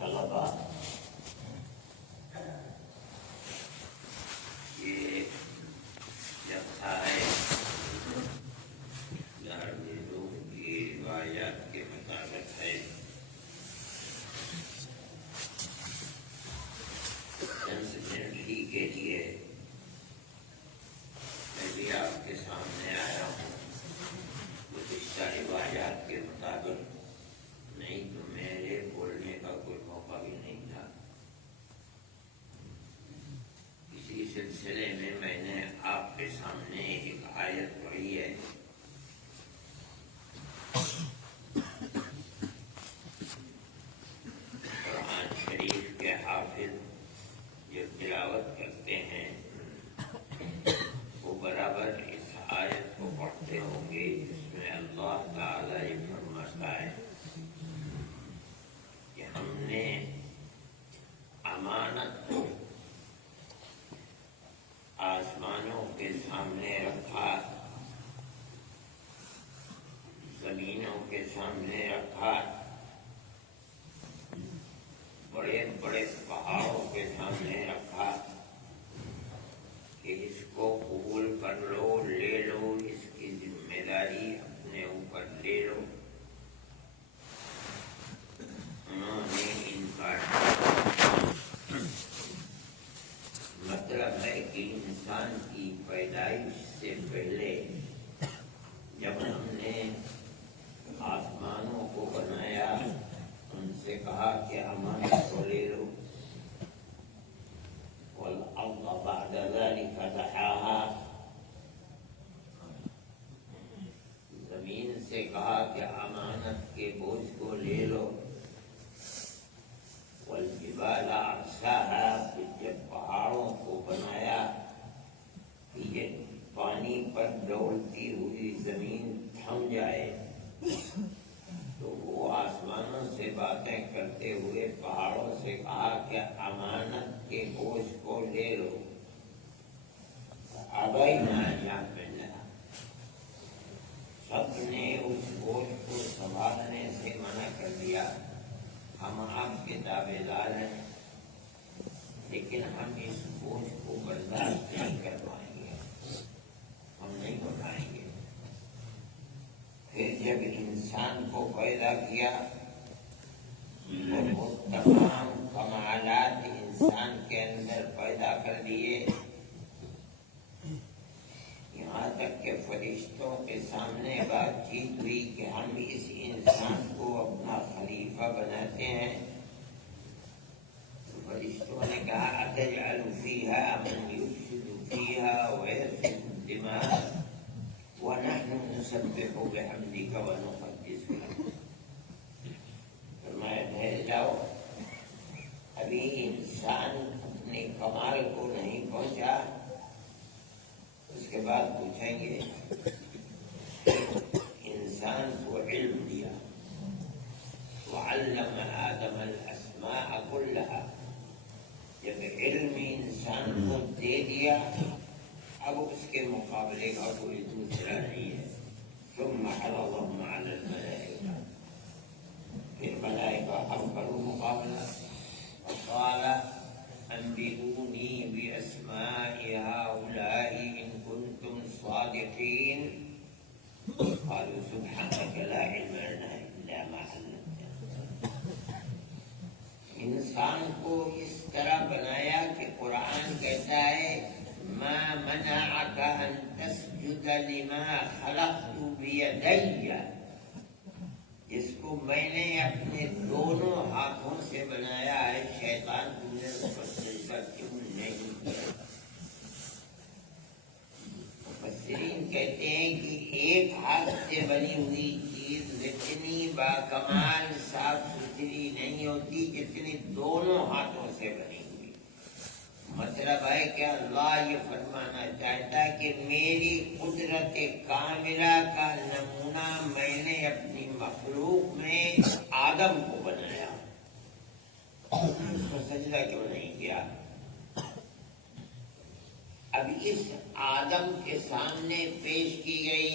طلبا یہ جلسہ ہے دارالعلوم کی روایات کے مطابق ہے. چند منٹ کے لیے میں بھی آپ کے سامنے آیا ہوں. گزشتہ روایات کے مطابق نہیں تو میرے بولنے کا کوئی موقع بھی نہیں تھا. اسی سلسلے میں نے آپ کے سامنے ایک آیت پڑھی ہے. قرآن شریف کے حافظ جو تلاوت کرتے ہیں وہ برابر اس آیت کو پڑھتے ہوں گے جس میں اللہ تعالیٰ یہ فرماتا ہے کہ ہم نے امانت کو آسمانوں کے سامنے رکھا، زمینوں کے سامنے رکھا، بڑے بڑے پہاڑوں کے سامنے رکھا کہ اس کو قبول کر لو، لے لو، اس کی ذمہ داری اپنے اوپر لے لو. انہوں نے انکار کیا. مطلب ہے کہ انسان کی پیدائش سے پہلے جب ہم نے آسمانوں کو بنایا ان سے کہا کہ امانت کو لے لو. وَالْأَرْضَ بَعْدَ ذَلِكَ دَحَاهَا، زمین سے کہا کہ امانت کے بوجھ کو لے لو. وَالْجِبَالَ أَرْسَاهَا، پھر جب پہاڑوں کو بنایا کہ یہ پانی پر دوڑتی ہوئی زمین تھم جائے تو وہ آسمانوں سے باتیں کرتے ہوئے پہاڑوں سے کہا کہ امانت کے بوجھ کو لے لو. ابینا یحملنها، سب نے اس بوجھ کو سنبھالنے سے منع کر دیا. ہم آپ کے تابع دار ہیں لیکن ہم اس بوجھ کو برداشت نہیں کر پائیں گے، ہم نہیں اٹھائیں گے. پھر جب انسان کو پیدا کیا اور وہ تمام کمالات انسان کے اندر پیدا کر دیے، یہاں تک کہ فرشتوں کے سامنے بات چیت ہوئی کہ ہم اس انسان کو اپنا خلیفہ بناتے ہیں، تو فرشتوں نے کہا أَتَجْعَلُ فِيهَا مَنْ يُفْسِدُ فِيهَا وَيَسْفِكُ الدِّمَاءَ وَنَحْنُ نُسَبِّحُ بِحَمْدِكَ وَنُقَدِّسُ لَكَ. فرمایا ٹھہر جاؤ، ابھی انسان اپنے کمال کو نہیں پہنچا، اس کے بعد پوچھیں گے. انسان کو علم دیا، وعلم آدم الاسماء كلها، جب علم انسان کو دے دیا اب اس کے مقابلے کا کوئی دوسرا نہیں ہے. ثم عرضهم على الملائكة، پھر ملائکہ ہم کرو مقابلہ. وقال انبئوني بأسماء هؤلاء إن كنتم صادقين. قالوا سبحانك لا علم لنا إلا ما علمتنا. انسان کو اس طرح بنایا کہ قرآن کہتا ہے ما منعك أن تسجد لما خلقت بيدي، جس کو میں نے اپنے دونوں ہاتھوں سے بنایا ہے، شیطان تم نے اس پر سجدہ کیوں نہیں کیا؟ مفسرین کہتے ہیں کہ ایک ہاتھ سے بنی ہوئی چیز اتنی باکمال صاف ستھری نہیں ہوتی جتنی دونوں ہاتھوں سے بنی ہوئی. مطلب ہے کہ اللہ یہ فرمانا چاہتا ہے کہ میری قدرت کاملہ کا نمونہ میں نے اپنی مخلوق میں آدم کو بنایا، اس کو سجدہ کیوں نہیں کیا؟ اب اس آدم کے سامنے پیش کی گئی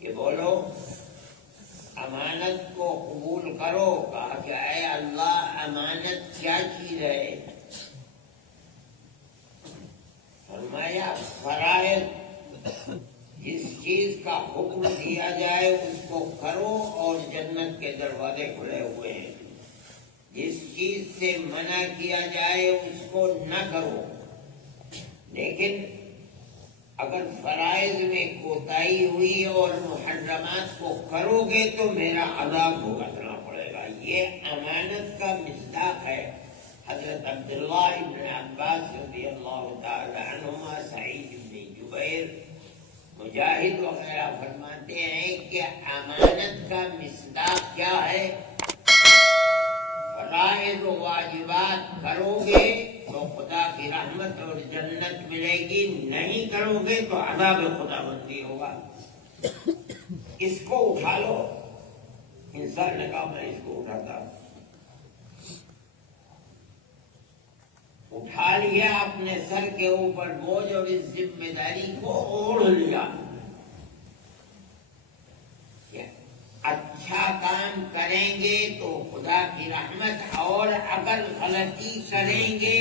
کہ بولو امانت کو قبول کرو. کہا کہ اے امانت کیا چیز ہے؟ فرمایا فرائض، جس چیز کا حکم دیا جائے اس کو کرو اور جنت کے دروازے کھلے ہوئے ہیں، جس چیز سے منع کیا جائے اس کو نہ کرو۔ لیکن اگر فرائض میں کوتاہی ہوئی اور محرمات کو کرو گے تو میرا عذاب بھگتنا پڑے گا۔ یہ امانت کا مصداق ہے۔ حضرت عبداللہ ابن عباس رضی اللہ تعالی عنہما، سعید بن جبیر، مجاہد وغیرہ فرماتے ہیں کہ امانت کا مصداق کیا ہے؟ فرائض و واجبات کرو گے تو خدا کی رحمت اور جنت ملے گی، نہیں کرو گے تو عذاب خدا بندی ہوگا۔ اس کو اٹھا لو۔ انسان نے کہا میں اس کو اٹھاتا، اٹھا لیا اپنے سر کے اوپر بوجھ اور اس ذمہ داری کو اوڑھ لیا۔ اچھا کام کریں گے تو خدا کی رحمت، اور اگر غلطی کریں گے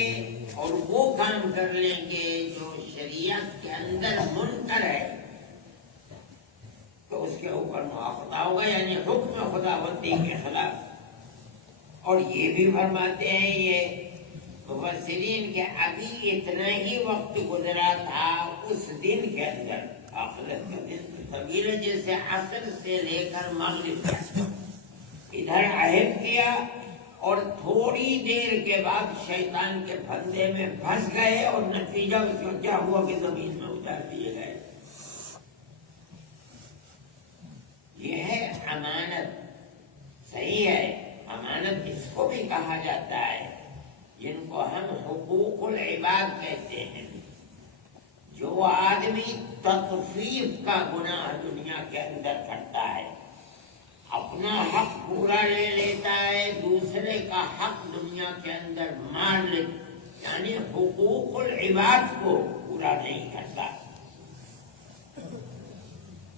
اور وہ کام کر لیں گے جو شریعت کے اندر منکر ہے تو اس کے اوپر مواخذہ ہوگا، یعنی حکم خدا بندی کے خلاف۔ اور یہ بھی فرماتے ہیں یہ مفسرین کہ ابھی اتنا ہی وقت گزرا تھا اس دن کے اندر، آخرت کا دن طویل ہے، جیسے عصر سے لے کر مغرب تک ادھر عہد کیا اور تھوڑی دیر کے بعد شیطان کے پھندے میں پھنس گئے اور نتیجہ اس کا کیا ہوا کہ زمین میں اتار دیے گئے۔ یہ ہے امانت۔ صحیح ہے، امانت اس کو بھی کہا جاتا ہے جن کو ہم حقوق العباد کہتے ہیں۔ جو آدمی تطفیف کا گناہ دنیا کے اندر کرتا ہے، اپنا حق پورا لے لیتا ہے، دوسرے کا حق دنیا کے اندر مار لے، یعنی حقوق العباد کو پورا نہیں کرتا،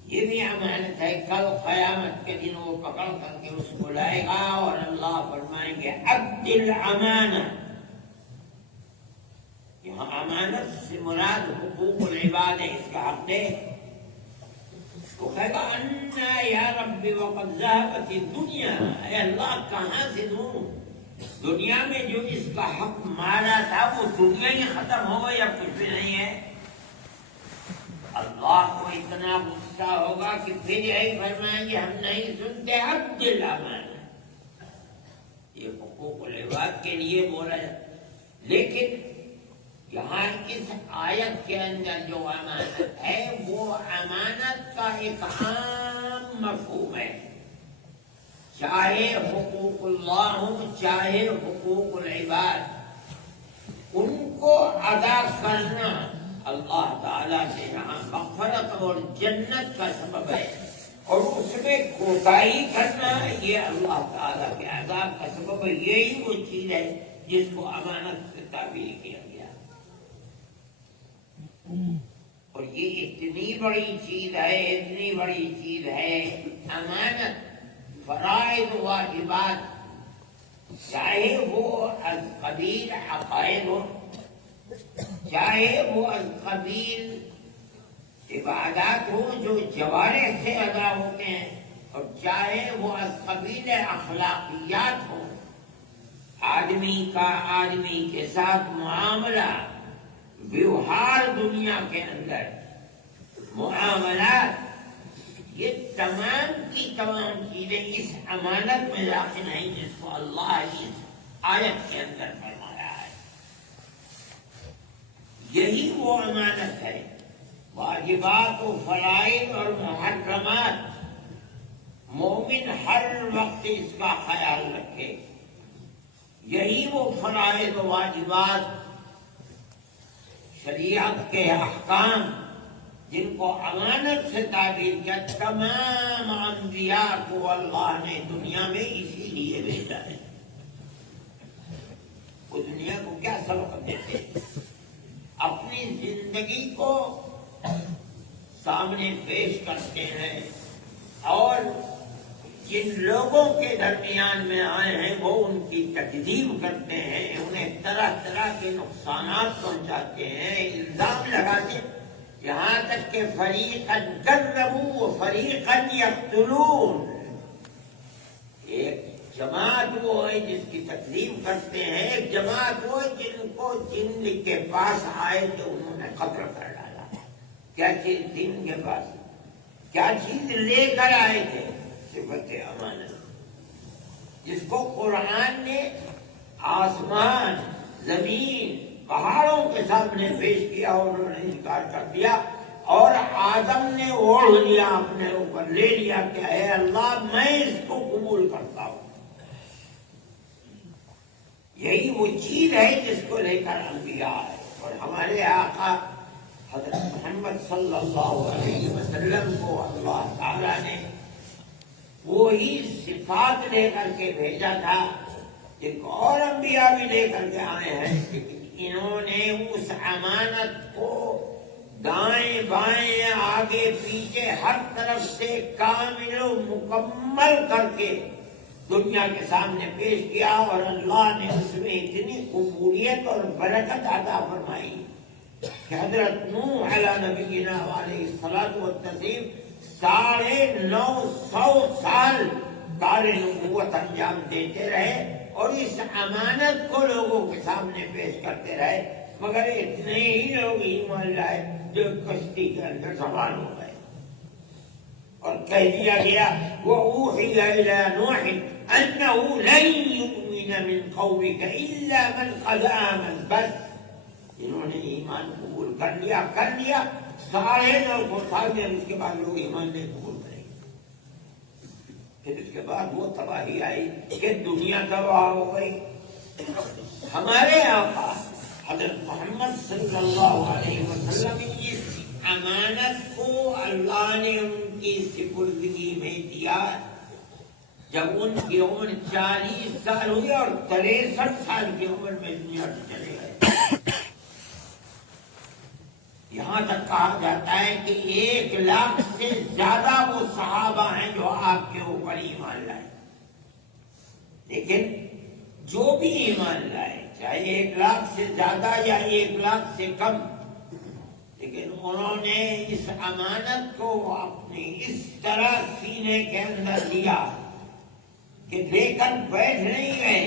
یہ بھی امانت ہے۔ کل قیامت کے دن وہ پکڑ کر کے اس کو لائے گا اور اللہ فرمائیں گے عد الامانہ۔ یہاں امانت سے مراد حقوق العباد ہے، اس کا حق دے۔ تو کہے گا انا یا ربی وقد ذهبت الدنیا، اے اللہ کہاں سے دوں؟ دنیا میں جو اس کا حق مارا تھا وہ دنیا ہی ختم ہو گئی، اب کچھ بھی نہیں ہے۔ اللہ کو اتنا غصہ ہوگا کہ پھر یہی فرمائیں گے ہم نہیں سنتے عد الامانہ۔ یہ حقوق العباد کے لیے بولا جاتا، لیکن یہاں اس آیت کے اندر جو امانت ہے وہ امانت کا ایک عام مفہوم ہے، چاہے حقوق اللہ ہوں چاہے حقوق العباد، ان کو ادا کرنا اللہ تعالیٰ سے یہاں مغفرت اور جنت کا سبب ہے، اور اس میں کوتاہی کرنا یہ اللہ تعالیٰ کے عذاب کا سبب ہے۔ یہی وہ چیز ہے جس کو امانت سے تعبیر کیا گیا، اور یہ اتنی بڑی چیز ہے، اتنی بڑی چیز ہے امانت۔ فرائض واجبات، چاہے وہ از قبیل عقائد ہو، چاہے وہ از قبیل عبادات ہو جو جوارح سے ادا ہوتے ہیں، اور چاہے وہ از قبیل اخلاقیات ہو، آدمی کا آدمی کے ساتھ معاملہ، ویوہار، دنیا کے اندر معاملات، یہ تمام کی تمام چیزیں اس امانت میں داخل ہیں جس کو اللہ اس آیت کے اندر فرمایا ہے۔ یہی وہ امانت ہے۔ واجبات و فرائض اور محرمات، مومن ہر وقت اس کا خیال رکھے۔ یہی وہ فرائض و واجبات، شریعت کے احکام جن کو امانت سے تعبیر کیا، تمام انبیاء کو اللہ نے دنیا میں اسی لیے بھیجا ہے۔ وہ دنیا کو کیا سبق دیتے؟ اپنی زندگی کو سامنے پیش کرتے ہیں اور جن لوگوں کے درمیان میں آئے ہیں وہ ان کی تکذیب کرتے ہیں، انہیں طرح طرح کے نقصانات پہنچاتے ہیں، الزام لگاتے ہیں، یہاں تک کہ فریقاً کذبوا و فریقاً یقتلون، ایک جماعت وہ ہے جس کی تکذیب کرتے ہیں، ایک جماعت وہ ہے جن کے پاس آئے تو انہوں نے قتل کر ڈالا۔ کیا چیز تھی ان کے پاس؟ کیا چیز لے کر آئے تھے؟ صفت امانت، جس کو قرآن نے آسمان، زمین، پہاڑوں کے سامنے پیش کیا اور انہوں نے انکار کر دیا، اور آدم نے اوڑھ لیا، اپنے اوپر لے لیا کہ اے اللہ میں اس کو قبول کرتا ہوں۔ یہی وہ چیز ہے جس کو لے کر انبیاء آئے، اور ہمارے آقا حضرت محمد صلی اللہ علیہ وسلم کو اللہ تعالیٰ نے وہی صفات لے کر کے بھیجا تھا جن کو اور انبیاء بھی لے کر کے آئے ہیں، لیکن انہوں نے اس امانت کو دائیں بائیں آگے پیچھے ہر طرف سے کامل و مکمل کر کے دنیا کے سامنے پیش کیا، اور اللہ نے اس میں اتنی قبولیت اور برکت عطا فرمائی کہ حضرت نوح علیہ نبینا علیہ الصلوۃ والتسلیم 950 سال کار نبوت انجام دیتے رہے اور اس امانت کو لوگوں کے سامنے پیش کرتے رہے، مگر اتنے ہی لوگ ایمان لائے جو کشتی کے اندر سوار ہو گئے، اور کہہ دیا گیا وَأُوحِيَ إِلَىٰ نُوحٍ أَنَّهُ لَن يُؤْمِنَ مِن قَوْمِكَ إِلَّا مَنْ قَدْ آمَنَ، بس انہوں نے ایمان قبول کر لیا 950 سال میں، اس کے بعد لوگ ایمان نہیں قبول کریں گے، پھر اس کے بعد وہ تباہی آئی کہ دنیا تباہ ہو گئی۔ ہمارے آقا حضرت محمد صلی اللہ علیہ وسلم اس امانت کو اللہ نے ان کی سپردگی میں دیا جب ان کی عمر 40 سال ہوئی اور 63 سال کی عمر میں دنیا سے چلے گئے۔ یہاں تک کہا جاتا ہے کہ 1 لاکھ سے زیادہ وہ صحابہ ہیں جو آپ کے اوپر ایمان لائے، لیکن جو بھی ایمان لائے چاہے 1 لاکھ سے زیادہ یا 1 لاکھ سے کم، لیکن انہوں نے اس امانت کو اپنی اس طرح سینے کے اندر لیا کہ لے کر بیٹھ نہیں گئے،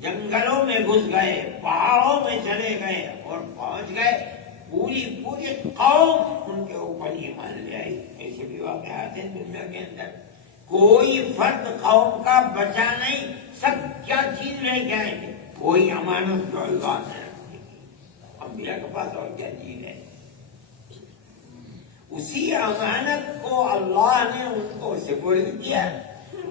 جنگلوں میں گھس گئے، پہاڑوں میں چلے گئے اور پہنچ گئے، پوری قوم ان کے اوپر ایمان لے آئی۔ ایسے بھی واقعات ہیں دنیا کے اندر، کوئی فرد قوم کا بچا نہیں، سب کیا چیز لے کے آئیں گے؟ وہی امانت جو اللہ نے رکھی، انبیاء کے پاس اور کیا چیز ہے؟ اسی امانت کو اللہ نے ان کو سپرد کیا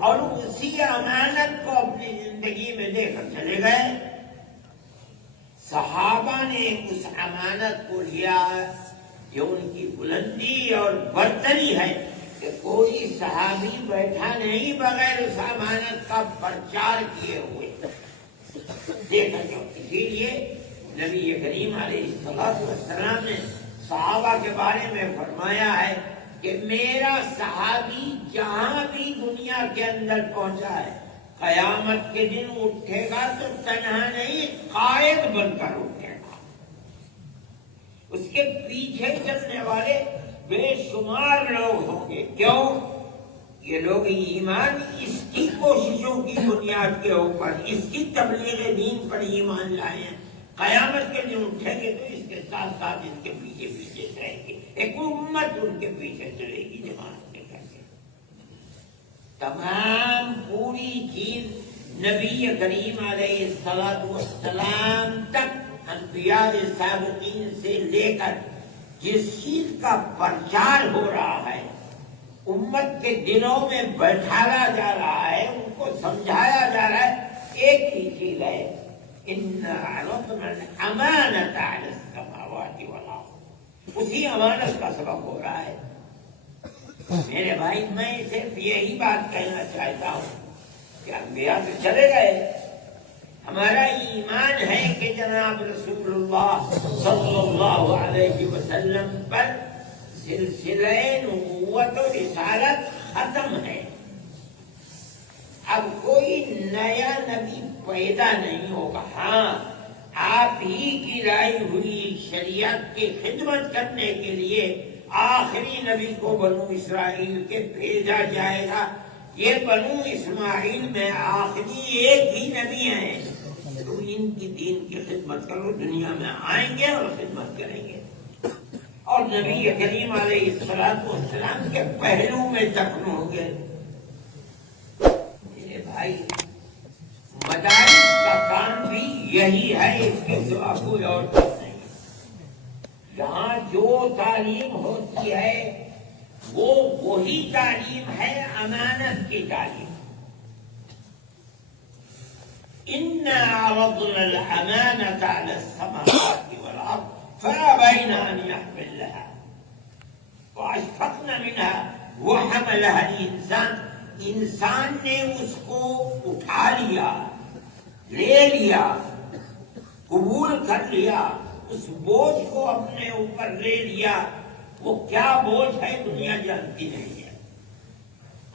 اور اسی امانت کو اپنی زندگی میں لے کر چلے گئے۔ صحابہ نے اس امانت کو لیا، جو ان کی بلندی اور برتری ہے کہ کوئی صحابی بیٹھا نہیں بغیر اس امانت کا پرچار کیے ہوئے دیکھا جاؤ۔ اسی لیے نبی کریم علیہ السلام نے صحابہ کے بارے میں فرمایا ہے کہ میرا صحابی جہاں بھی دنیا کے اندر پہنچا ہے قیامت کے دن اٹھے گا تو تنہا نہیں، قائد بن کر اٹھے گا، اس کے پیچھے چلنے والے بے شمار لوگ ہوں گے۔ کیوں؟ یہ لوگ ایمان اس کی کوششوں کی بنیاد کے اوپر، اس کی تبلیغ دین پر ایمان لائے ہیں، قیامت کے دن اٹھیں گے تو اس کے ساتھ ساتھ اس کے پیچھے پیچھے چلیں گے، ایک امت ان کے پیچھے چلے گی جماعت کے کر کے۔ تمام پوری چیز نبی کریم علیہ السلام تک انبیاء سابقین سے لے کر جس چیز کا پرچار ہو رہا ہے، امت کے دلوں میں بیٹھایا جا رہا ہے، ان کو سمجھایا جا رہا ہے، ایک ہی چیز ہے، اِنَّا عَرَضْنَا الْأَمَانَةَ عَلَى السَّمَاوَاتِ وَالْأَرْضِ، اسی امانت کا سبب ہو رہا ہے۔ میرے بھائی، میں صرف یہی بات کہنا چاہتا ہوں کہ انبیاء تو چلے گئے، ہمارا ایمان ہے کہ جناب رسول اللہ صلی اللہ علیہ وسلم پر سلسلہ نبوت و رسالت ختم ہے، اب کوئی نیا نبی پیدا نہیں ہوگا. ہاں آپ ہی کی لائی ہوئی شریعت کی خدمت کرنے کے لیے آخری نبی کو بنو اسرائیل کے بھیجا جائے گا. یہ بنو اسماعیل میں آخری ایک ہی نبی ہیں. تو ان کی دین کی خدمت کرو، دنیا میں آئیں گے اور خدمت کریں گے. اور نبی کریم علیہ السلام کے پہلو میں دفن ہوں گے. میرے بھائی، مدارس کا کام بھی یہی ہے، اس کے سوا کوئی اور کام نہیں. یہاں جو تعلیم ہوتی ہے وہ وہی تعلیم ہے، امانت کی تعلیم. إِنَّا عَرَضْنَا الْأَمَانَةَ عَلَى السَّمَاوَاتِ وَالْأَرْضِ فَأَبَيْنَ أَنْ يَحْمِلْنَهَا وَأَشْفَقْنَ مِنْهَا وَحَمَلَهَا الْإِنسَانُ. انسان نے اس کو اٹھا لیا، لے لیا، قبول کر لیا، اس بوجھ کو اپنے اوپر لے لیا. وہ کیا بوجھ ہے دنیا جانتی نہیں ہے.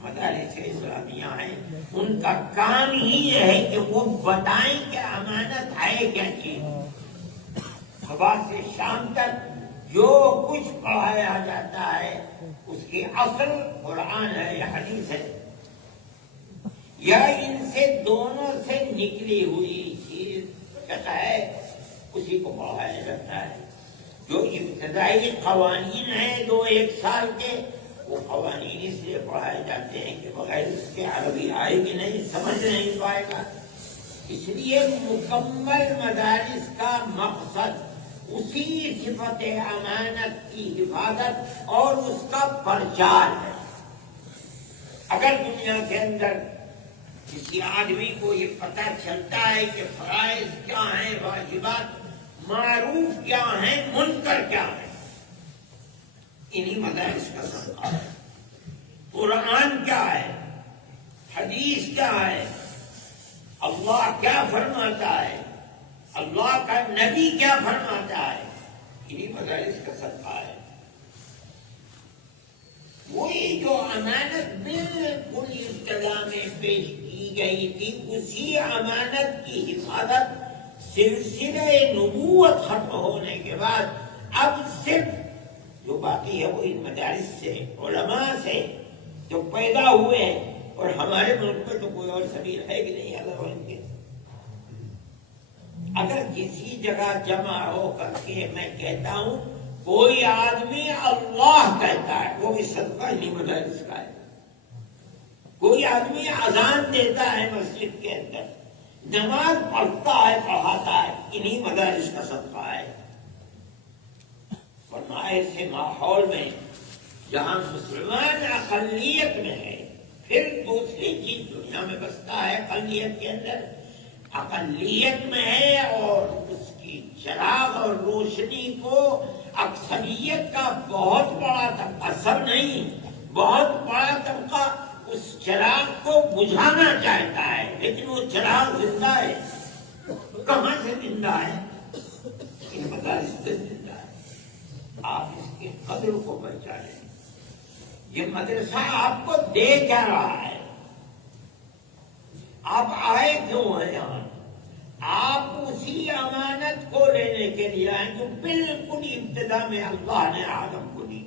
مدارس اسلامیہ ہیں، ان کا کام ہی یہ ہے کہ وہ بتائیں کہ امانت ہے کیا چیز. صبح سے شام تک جو کچھ پڑھایا جاتا ہے اس کی اصل قرآن ہے یا حدیث ہے، یا ان سے دونوں سے نکلی ہوئی چیز کہتا ہے اسی کو پڑھایا جاتا ہے. جو ابتدائی قوانین ہیں 2-1 سال کے، وہ قوانین اس لیے پڑھائے جاتے ہیں کہ بغیر اس کے عربی آئے گی نہیں، سمجھ نہیں پائے گا. اس لیے مکمل مدارس کا مقصد اسی صفت امانت کی حفاظت اور اس کا پرچار ہے. اگر دنیا کے اندر کسی آدمی کو یہ پتہ چلتا ہے کہ فرائض کیا ہیں، واجبات، معروف کیا ہیں، منکر کیا ہے، انہی مدارس کا صدقہ ہے. قرآن کیا ہے، حدیث کیا ہے، اللہ کیا فرماتا ہے، اللہ کا نبی کیا فرماتا ہے، انہی مدارس کا صدقہ ہے. وہی جو امانت بالکل ابتدا میں پیش کی گئی تھی، اسی امانت کی حفاظت سلسلہ نبوت ختم ہونے کے بعد اب صرف جو باقی ہے وہ ان مدارس سے، علماء سے جو پیدا ہوئے ہیں. اور ہمارے ملک میں تو کوئی اور سبیل ہے کہ نہیں اگر ان کے. اگر کسی جگہ جمع ہو کر کے میں کہتا ہوں کوئی آدمی اللہ کہتا ہے، وہ بھی صدقہ انہی مدارس کا ہے. کوئی آدمی اذان دیتا ہے مسجد کے اندر، نماز پڑھتا ہے، پڑھاتا ہے، انہی مدارس کا صدقہ ہے. ورنہ ایسے ماحول میں جہاں مسلمان اقلیت میں ہے، پھر دوسری چیز دنیا میں بستا ہے اقلیت کے اندر، اقلیت میں ہے اور اس کی چراغ اور روشنی کو اکثریت کا بہت بڑا طبقہ، سب نہیں، بہت بڑا طبقہ اس چراغ کو بجھانا چاہتا ہے، لیکن وہ چراغ زندہ ہے. کہاں سے زندہ ہے؟ ان مدارس سے زندہ ہے. آپ اس کے قدر کو پہچانیں. یہ مدرسہ آپ کو دے کیا رہا ہے؟ آپ آئے کیوں ہیں یہاں؟ آپ اسی امانت کو لینے کے لیے آئے جو بالکل ابتدا میں اللہ نے آدم کو دی.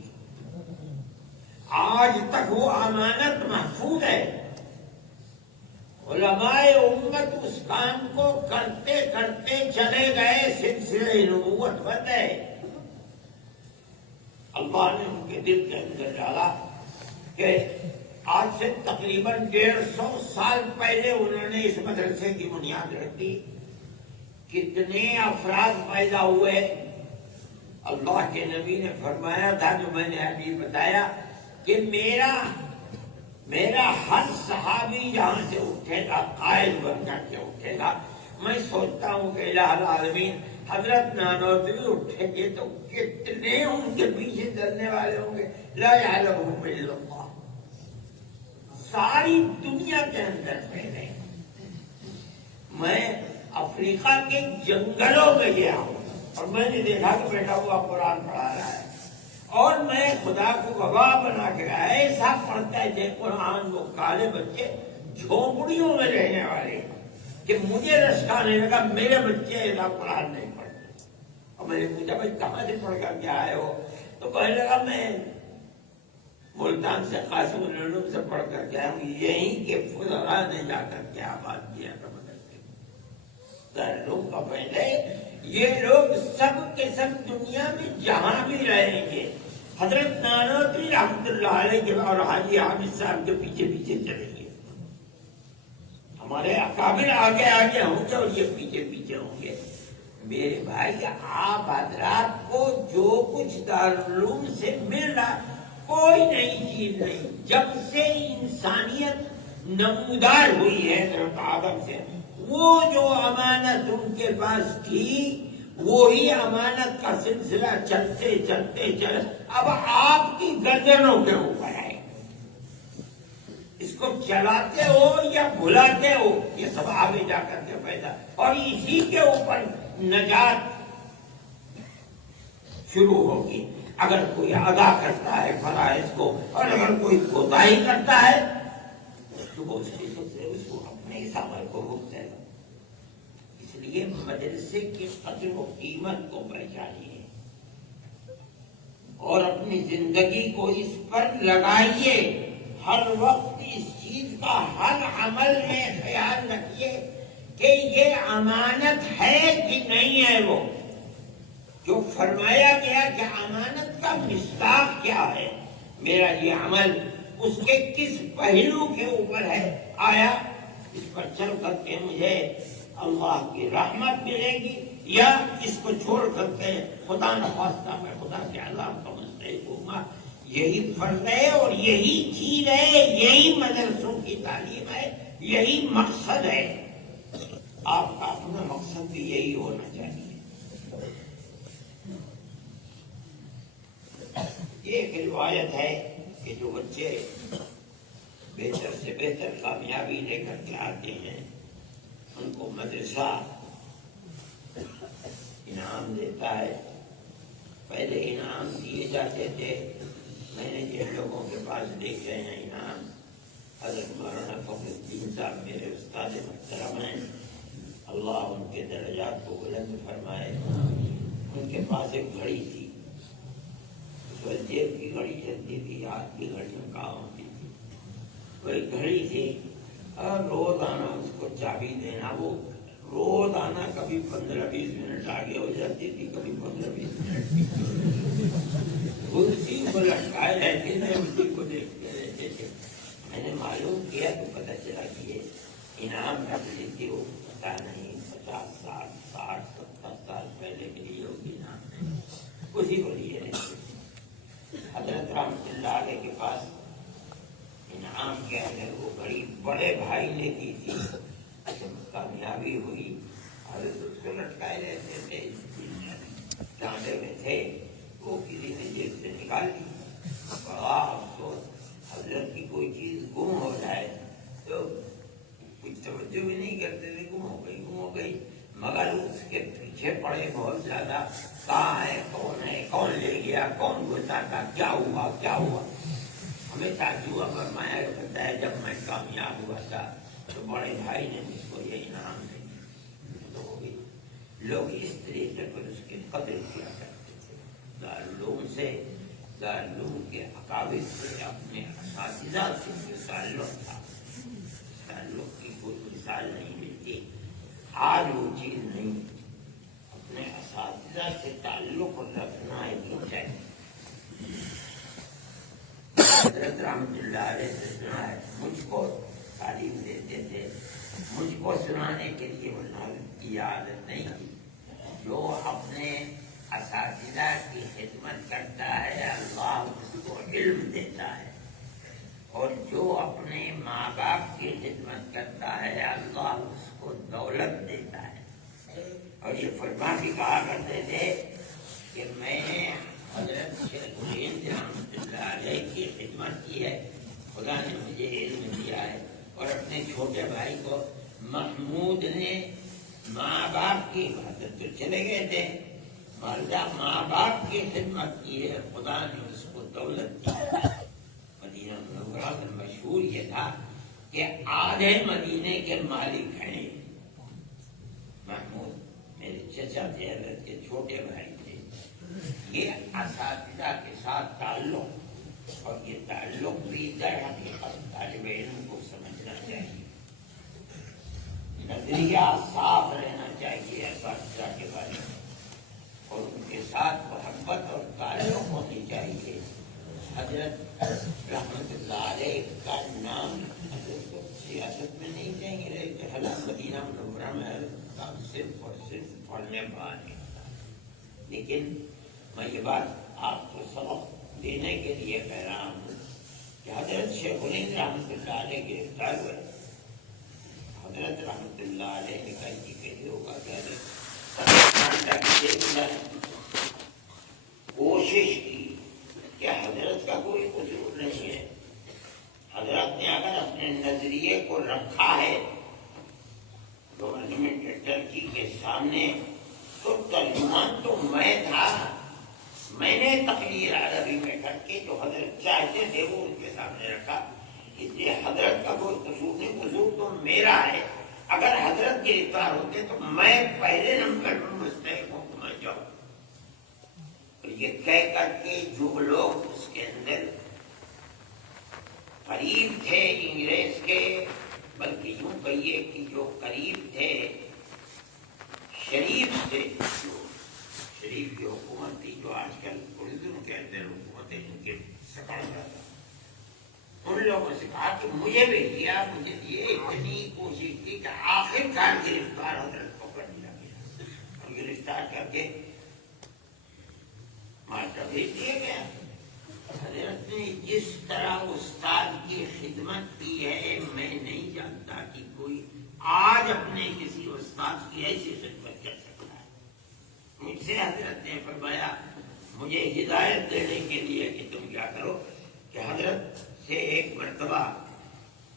آج تک وہ امانت محفوظ ہے. علماء امت اس کام کو کرتے کرتے چلے گئے، سلسلہ نبوت بن گئے. اللہ نے ان کے دل کے اندر ڈالا کہ آج سے تقریباً 150 سال پہلے انہوں نے اس مدرسے کی بنیاد رکھ دی. کتنے افراد پیدا ہوئے. اللہ کے نبی نے فرمایا تھا، جو میں نے ابھی بتایا، کہ میرا ہر صحابی جہاں سے اٹھے گا قائد بن کر کے اٹھے گا. میں سوچتا ہوں کہ الہ العالمین حضرت نانوتوی اٹھیں گے تو کتنے ان کے پیچھے چلنے والے ہوں گے. لا یعلمہم الا اللہ. ساری دنیا کے اندر پھیلے. میں افریقہ کے جنگلوں میں گیا ہوں اور میں نے دیکھا کہ بیٹا ہوا قرآن پڑھا رہا ہے، اور میں خدا کو گواہ بنا کے ایسا پڑھتا ہے جیسے قرآن وہ کالے بچے جھونپڑیوں میں رہنے والے کہ مجھے رسکانے لگا میرے بچے ایسا قرآن نہیں پڑھتے. اور میں نے پوچھا بھائی کہاں سے پڑھ کر کے آئے ہو؟ تو کہنے لگا میں ملتان سے قاسم العلوم سے پڑھ کر کے آیا ہوں. یہیں کے فضلاء نے جا کر کے آباد کیا تھا مدرسے دارالعلوم کا. پہلے یہ لوگ سب کے سب دنیا میں جہاں بھی رہیں گے حضرت نانوتری رحمۃ اللہ علیہ کے اور حاجی حامد صاحب کے پیچھے پیچھے چلیں گے. ہمارے اکابر آگے آگے ہوں گے اور یہ پیچھے پیچھے ہوں گے. میرے بھائی آپ حضرات کو جو کچھ دارالعلوم سے مل رہا کوئی نئی چیز نہیں. جب سے انسانیت نمودار ہوئی ہے حضرت آدم سے وہ جو امانت ان کے پاس تھی وہی امانت کا سلسلہ چلتے چلتے چل اب آپ کی گردنوں کے اوپر ہے. اس کو چلاتے ہو یا بھلاتے ہو یہ سب آگے جا کر کے پیدا اور اسی کے اوپر نجات شروع ہوگی. اگر کوئی ادا کرتا ہے فرائض کو اور اگر کوئی کوتاہی کرتا ہے تو اس کو اپنے عمل کو بھگتے گا. اس لیے مدرسے کی قدر و قیمت کو پہچانیے اور اپنی زندگی کو اس پر لگائیے. ہر وقت اس چیز کا ہر عمل میں خیال رکھیے کہ یہ امانت ہے کہ نہیں ہے. وہ جو فرمایا گیا کہ امانت کا مصداق کیا ہے میرا یہ عمل اس کے کس پہلو کے اوپر ہے. آیا اس پر چل کر کے مجھے اللہ کی رحمت ملے گی یا اس کو چھوڑ کر کے خدا نخواستہ میں خدا کے عذاب کا مستحق ہوں گا. یہی فرض ہے اور یہی چیز ہے. یہی مدرسوں کی تعلیم ہے. یہی مقصد ہے. آپ کا اپنا مقصد بھی یہی ہونا چاہیے. ایک روایت ہے کہ جو بچے بہتر سے بہتر کامیابی لے کر کے آتے ہیں ان کو مدرسہ انعام دیتا ہے. پہلے انعام دیے جاتے تھے. میں نے جن لوگوں کے پاس دیکھے ہیں انعام حضرت مولانا فخر الدین صاحب میرے استاد محترم ہیں اللہ ان کے درجات کو بلند فرمائے. ان کے پاس ایک گھڑی تھی. جیب کی گھڑی چلتی تھی. ہاتھ کی گھڑیاں کہاں ہوتی تھی. وہی گھڑی تھی اور روزانہ اس کو چابی دینا. وہ روزانہ کبھی 15-20 منٹ آگے ہو جاتی تھی کبھی 15-20 منٹ اسی کو لٹکائے رہتے تھے. اسی کو دیکھتے رہتے تھے. میں نے معلوم کیا تو پتہ چلا کہ یہ انعام رکھ لیتی ہو پتا نہیں 50 سال 60-70 سال پہلے کے لیے ہوگی انعام اسی کو لیے رہتے. حضرت رحمۃ اللہ علیہ کے پاس انعام کیا ہے وہ بڑی بڑے بھائی نے کی تھی. جب کامیابی ہوئی حضرت اس کو لٹکائے رہتے تھے. ڈانڈے میں تھے وہ کسی نے جیب سے نکال لی. بڑا افسوس حضرت کی کوئی چیز گم ہو جائے تو کچھ توجہ بھی نہیں کرتے تھے. گم ہو گئی مگر اس کے پیچھے پڑے بہت زیادہ. کہاں ہے کون لے گیا کون گھسا تھا کیا ہوا. ہمیں تعجب فرمایا کرتا ہے جب میں کامیاب ہوا تھا تو بڑے بھائی نے مجھ کو یہ انعام دیا. تو لوگ اس طریقے پر اس کی قدر کیا کرتے تھے. دارالعلوم کے اکابر سے اپنے اساتذہ سے جو تعلق تھا تعلق کی کوئی مثال نہیں ملتی. آج وہ چیز نہیں. اپنے اساتذہ سے تعلق رکھنا ہی چاہیے. حضرت رحمۃ اللہ علیہ سے سنا ہے مجھ کو تعلیم دیتے تھے. مجھ کو سنانے کے لیے کی عادت نہیں تھی. جو اپنے اساتذہ کی خدمت کرتا ہے اللہ اس کو علم دیتا ہے اور جو اپنے ماں باپ کی خدمت کرتا ہے اللہ اس کو دولت دیتا ہے. اور یہ فرما بھی کہا کرتے تھے کہ میں نے حضرت شیخ الہند رحمۃ اللہ علیہ کی خدمت کی ہے. خدا نے مجھے علم دیا ہے. اور اپنے چھوٹے بھائی کو محمود نے ماں باپ کی حضرت تو چلے گئے تھے مردہ ماں باپ کی خدمت کی ہے. خدا نے اس کو دولت دی. مدینہ منورہ میں مشہور یہ تھا کہ آدھے مدینے کے مالک ہیں محمود، میرے چچا تھے، حضرت کے چھوٹے بھائی تھے. یہ اساتذہ کے ساتھ تعلق، اور یہ تعلق بھی در حقیقت طالب علم کو سمجھنا چاہیے. نظریہ صاف رہنا چاہیے اساتذہ کے بارے میں، اور ان کے ساتھ محبت اور تعلق ہونی چاہیے. حضرت رحمت اللہ علیہ کا نام حضرت کو سیاست میں نہیں دیں گے، لیکن حضرت مدینہ منورہ میں حضرت کا صرف اور صرف پڑھنے والے. لیکن میں یہ بات آپ کو سبق دینے کے لیے کہہ رہا ہوں کہ حضرت شیخ الہند رحمت اللہ علیہ گرفتار ہوئے. حضرت رحمت اللہ علیہ نے کہا کہ کیسے ہوگا کہ کوشش کی کہ حضرت کا کوئی قصور نہیں ہے. حضرت نے اگر اپنے نظریے کو رکھا ہے گورنمنٹ ٹرکی کے سامنے تو ترجمان تو میں تھا. میں نے تقریر عربی میں کر کے جو حضرت چاہتے تھے وہ ان کے سامنے رکھا. اس لیے حضرت کا کوئی قصور نہیں، قصور تو میرا ہے. اگر حضرت گرفتار ہوتے تو میں پہلے نمبر پر مستحق ہوں کہ میں جاؤں. اور یہ کہہ کر کے جو لوگ اس کے اندر قریب تھے انگریز کے، بلکہ یوں کہیے کہ جو قریب تھے شریف سے، جو شریف کی حکومت تھی، جو آج کل اردو کے اندر حکومتیں ان کے سکڑ رہا تھا، ان لوگوں سے کہا کہ مجھے بھی کیا، مجھے یہ اتنی کوشش کی کہ آخر کار گرفتار حضرت کو کر دیا گیا، اور گرفتار کر کے مارٹر بھیج دیا گیا. حضرت نے جس طرح استاد کی خدمت کی ہے میں نہیں جانتا کہ کوئی آج اپنے کسی استاد کی ایسی خدمت کر سکتا ہے. مجھ سے حضرت نے فرمایا مجھے ہدایت دینے کے لیے کہ تم کیا کرو کہ حضرت سے ایک مرتبہ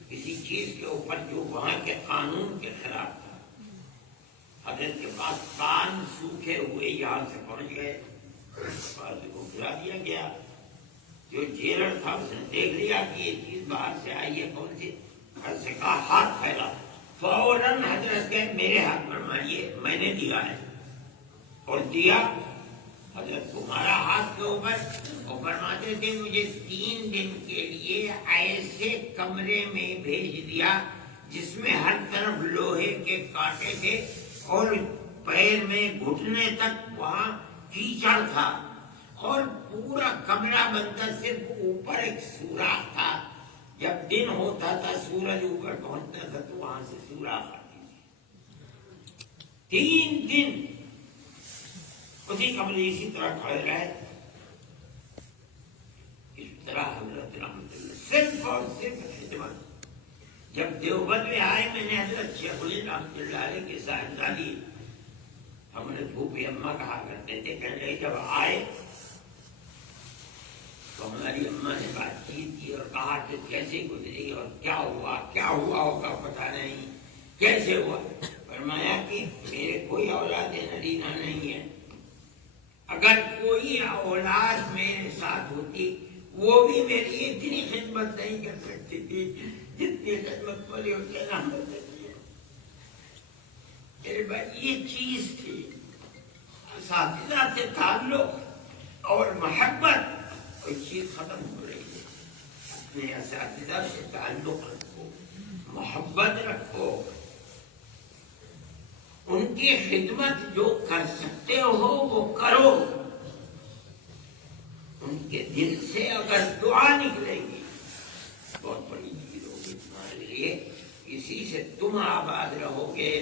کسی چیز کے اوپر جو وہاں کے قانون کے خلاف تھا، حضرت کے پاس کان سوکھے ہوئے یہاں سے پہنچ گئے، کو گرا دیا گیا. جو جیلر تھا اس نے دیکھ لیا کہ یہ چیز باہر سے آئی ہے کون سی، گھر سے کہا ہاتھ پھیلا. فوراً حضرت کے میرے ہاتھ پر ماریے، میں نے دیا ہے. اور دیا حضرت تمہارا ہاتھ کے اوپر. اور فرماتے تھے مجھے 3 دن کے لیے ایسے کمرے میں بھیج دیا جس میں ہر طرف لوہے کے کانٹے تھے اور پیر میں گھٹنے تک وہاں کیچڑ تھا، اور پورا کمرہ بندہ صرف اوپر ایک سوراخ تھا. جب دن ہوتا تھا سورج اوپر پہنچتا تھا تو وہاں سے سوراخ آتی تھی. 3 دن اسی کمرے اسی طرح کھڑے رہے. اس طرح حضرت رحمت اللہ صرف اور صرف خدمت. جب دیوبند میں آئے میں نے حضرت شیخ الہند رحمت اللہ علیہ کے صاحبزادی ہمارے پھوپھی اماں کہا کرتے تھے، کہ جب آئے تو ہماری اماں نے بات کی اور کہا کہ کیسے گزری اور کیا ہوا ہوگا پتہ نہیں، کیسے ہوا. فرمایا کہ میرے کوئی اولاد نرینہ نہیں ہے، اگر کوئی اولاد میرے ساتھ ہوتی وہ بھی میری اتنی خدمت نہیں کر سکتی تھی جتنی خدمت والی ان کے نام کرتی ہے. میرے بھائی یہ چیز تھی، اساتذہ سے تعلق اور محبت. کوئی چیز ختم ہو رہی ہے، اپنے اساتذہ سے تعلق رکھو، محبت رکھو، ان کی خدمت جو کر سکتے ہو وہ کرو. ان کے دل سے اگر دعا نکلے گی بہت بڑی چیز ہوگی تمہارے لیے. اسی سے تم آباد رہو گے،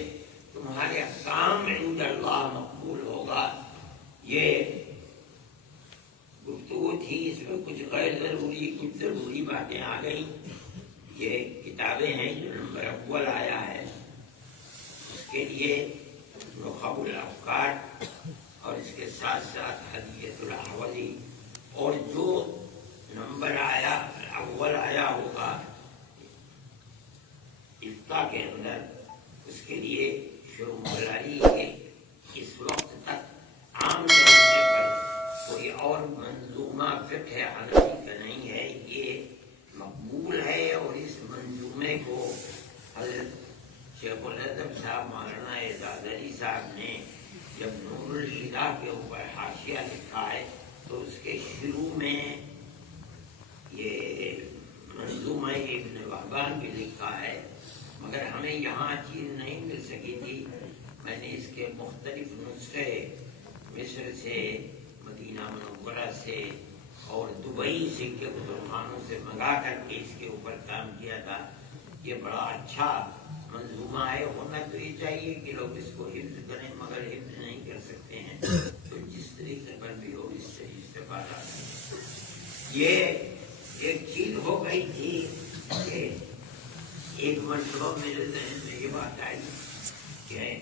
تمہارے کام عند اللہ مقبول ہوگا. یہ گفتگو تھی، اس میں کچھ غیر ضروری کچھ ضروری باتیں آ گئیں. یہ کتابیں ہیں جو نمبر اول آیا ہے، اس کے لیے نخب الافکار اور اس کے ساتھ ساتھ حدیث الاحولی، اور جو نمبر آیا اول آیا ہوگا افقہ کے اندر، اس کے لیے شروع ملائی ہے. اس وقت تک عام طریقے پر کوئی اور منظومہ فقہ حنفی کا نہیں ہے، یہ مقبول ہے. اور اس منظومے کو صاحب مولانا اعجاز علی صاحب نے جب نور الہدیٰ کے اوپر حاشیہ لکھا ہے تو اس کے شروع میں یہ منظومہ ابن وہبان بھی لکھا ہے، مگر ہمیں یہاں چیز نہیں مل سکی تھی۔ میں نے اس کے مختلف نسخے مصر سے، مدینہ منورہ سے اور دبئی سے کے بزرگانوں سے منگا کر کے اس کے اوپر کام کیا تھا۔ یہ بڑا اچھا منظومہ ہے، ہونا تو یہ چاہیے کہ لوگ اس کو حفظ کریں، مگر حفظ نہیں کر سکتے ہیں، تو جس طریقے پر بھی ہو اس سے استفادہ کریں۔ یہ ایک چیز ہو گئی تھی کہ ایک مرتبہ میرے ذہن میں یہ بات آئی کہ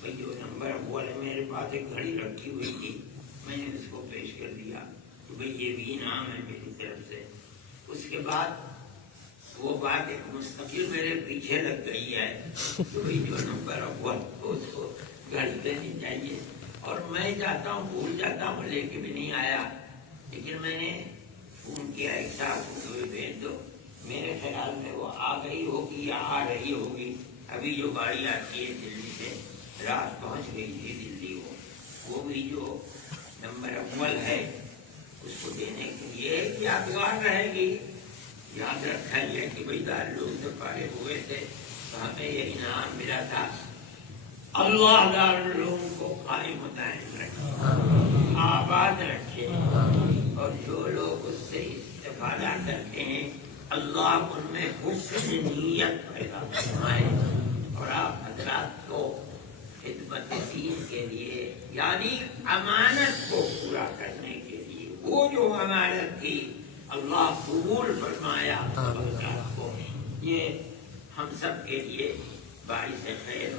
بھئی جو نمبر اول ہے، میرے پاس ایک گھڑی رکھی ہوئی تھی، میں نے اس کو پیش کر دیا کہ بھئی یہ بھی انعام ہے میری طرف سے۔ اس کے بعد وہ بات ایک مستقل میرے پیچھے لگ گئی ہے کہ بھئی جو نمبر اول ہو اس کو گھڑی دینی چاہیے، اور میں جاتا ہوں بھول جاتا ہوں، لے کے بھی نہیں آیا، لیکن میں نے فون کیا ایک صاحب کو بھیج دو، میرے خیال میں وہ آ گئی ہوگی یا آ رہی ہوگی، ابھی جو گاڑی آتی ہے دلی سے، رات پہنچ گئی تھی دلی، وہ بھی جو نمبر اول ہے اس کو دینے کے لیے یادگار رہے گی، یاد رکھا یہ کہ بھئی دارالعلوم سے فارغ ہوئے تھے تو ہمیں یہ انعام ملا تھا۔ اللہ دارالعلوم کو قائم دائم رکھے، آباد رکھے، اور جو لوگ اس سے استفادہ کرتے ہیں اللہ ان میں حسن نیت پیدا فرمائے، اور آپ حضرات کو خدمت دین کے لیے یعنی امانت کو پورا کرنے کے لیے وہ جو امانت تھی اللہ قبول فرمایا، کو یہ ہم سب کے لیے باعث خیر